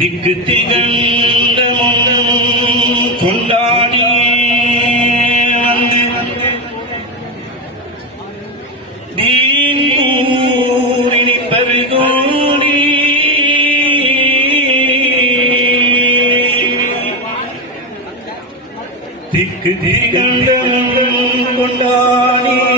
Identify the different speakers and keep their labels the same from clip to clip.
Speaker 1: திக்கு திகழ்ந்தமும் கொண்டாடி வந்து தீன் ஊரினி பருகோடி திக்கு திகழ்ந்தமும் கொண்டாடி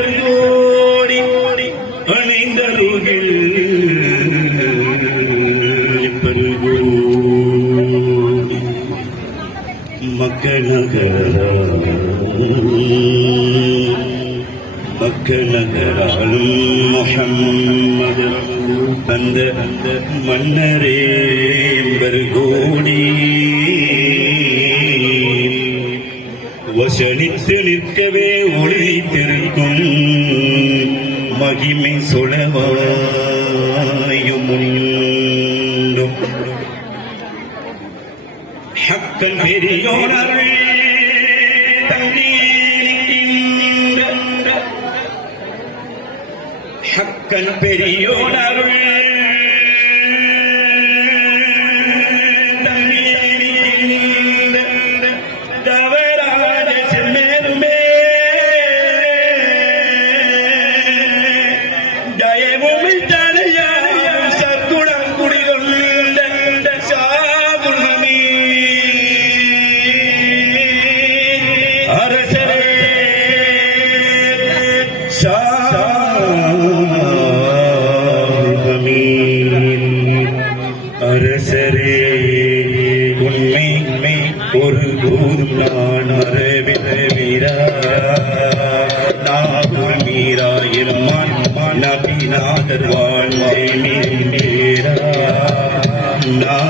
Speaker 1: பெருங்கோடி அணிந்தருகில் பெருங்கோடி மக்கநகரம் மக்கநகராலும் முகம்மது தந்த மன்னரே பெருங்கோடி വശനിച്ച് നിൽക്കവേ ഒളി തിരുങ്ങ മഹിമ സുളവായുമുണ്ടും ഹക്കം പെരിയോണറിൽ ഹക്കൻ പെരിയോണരുൾ அரசரே அரசரே உண்மை உண்மை ஒரு போதும் நான் அரவிரவீரா நாகூர் மீரா எம்மான் நபிநாதர் வாழ்ந்தே மீரா நான்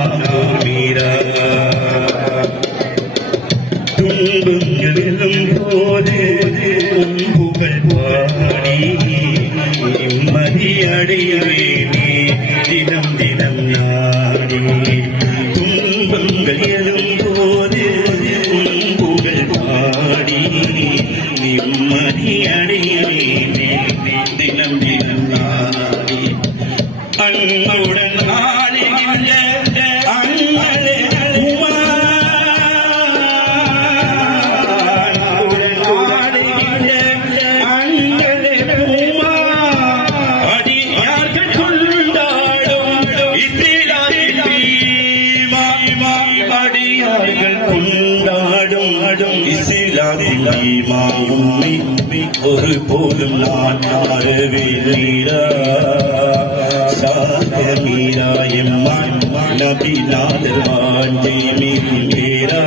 Speaker 1: நிம்மதி அடையவே நீ தினம் தினம் நாடி துன்பங்கள் எழும்போது புகழ் பாடி நிம்மதி அடையவே நீ தினம் தினம் நாடி அன்புடன் நாளில் அடியார்கள் கொண்டாடும் இசிலாதிமா உண்மை ஒரு போதும் நான் மாறவேலீரா சாக மீரா எம்மா நபி நாதர் வாஞ்சை மீரா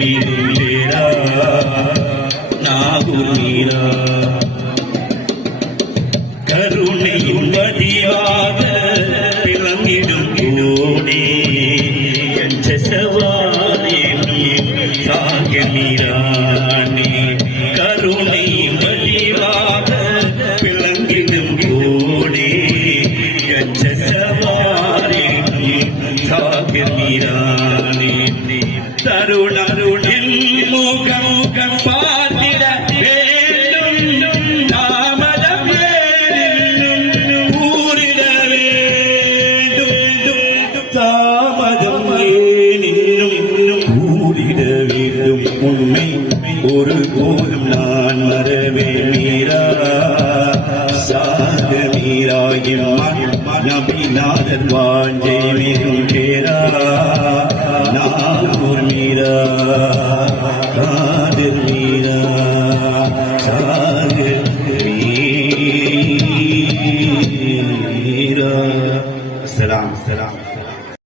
Speaker 1: गुरु मेरा ना गुरु मेरा കരുണയും മതിയാതെ പിളങ്ങിടും കൂടെ എൻ്റെ സവാരി സാഗ്യമീരാണി കരുണയും മതിയാതെ പിളങ്ങിടും കൂടെ എൻ്റെ സവാരി സാഗ്യമീരാണി தருணம் முகம் முகம் பார்த்திட வேண்டும் தாமதம் ஊரிட வேண்டும் தாமதம் ஏனும் ஊரிட வேண்டும் உண்மை ஒரு போதும் நான் மறவே மீரா சாக மீராயின் நபிநாதன் வாஞ்சை மிகும் Yeah.